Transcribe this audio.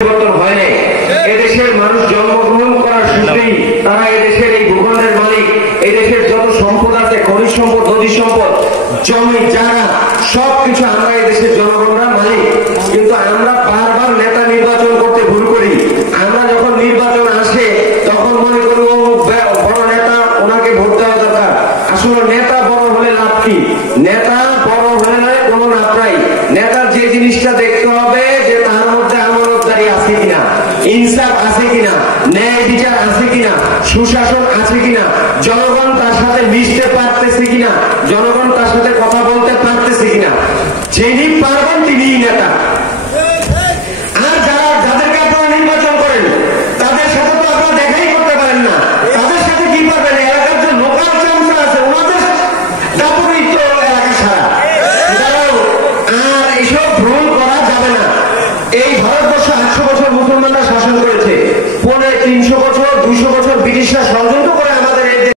পরিবর্তন হয় নাই। এদেশের মানুষ জন্মগ্রহণ করার সূত্রেই তারা এদেশের এই ভূখণ্ডের মালিক। এদেশের যত সম্পদ আছে, খনিজ সম্পদ, নদী সম্পদ, জমি, জায়গা, সবকিছু আমরা এদেশের জনগণরা মালিক। কিন্তু আমরা বারবার নেতা নির্বাচন করতে ভুল করি। আমরা যখন নির্বাচন আসে তখন মনে করি ও বড় নেতা, ওনাকে ভোট দেওয়া দরকার। আসলে নেতা বড় হলে লাভ কি? নেতা বড় হলে কোনো লাভ নাই। নেতার যে জিনিসটা দেখতে হবে যে তার মধ্যে আমানতদারি আছে কিনা, ইনসাফ আছে কিনা, ন্যায় বিচার আছে কিনা, সুশাসন আছে কিনা, জনগণ তার সাথে মিশতে পারতেছে কিনা, জনগণ তার সাথে কথা বলতে পারতেছে কিনা। যিনি পারবেন তিনিই নেতা। আর যাদেরকে আপনারা নির্বাচন করেন তাদের সাথে তো আপনারা দেখাই করতে পারেন না। তাদের সাথে কি পারবেন? এলাকার যে লোকাল চামচা আছে ওনাদের দাপটই তো এলাকা সারা। আর এইসব ভুল করা যাবে না। এই ভারতবর্ষ 800 বছর মুসলমানরা শাসন করেছে, 300 বছর 200 বছর ব্রিটিশরা ষড়যন্ত্র করে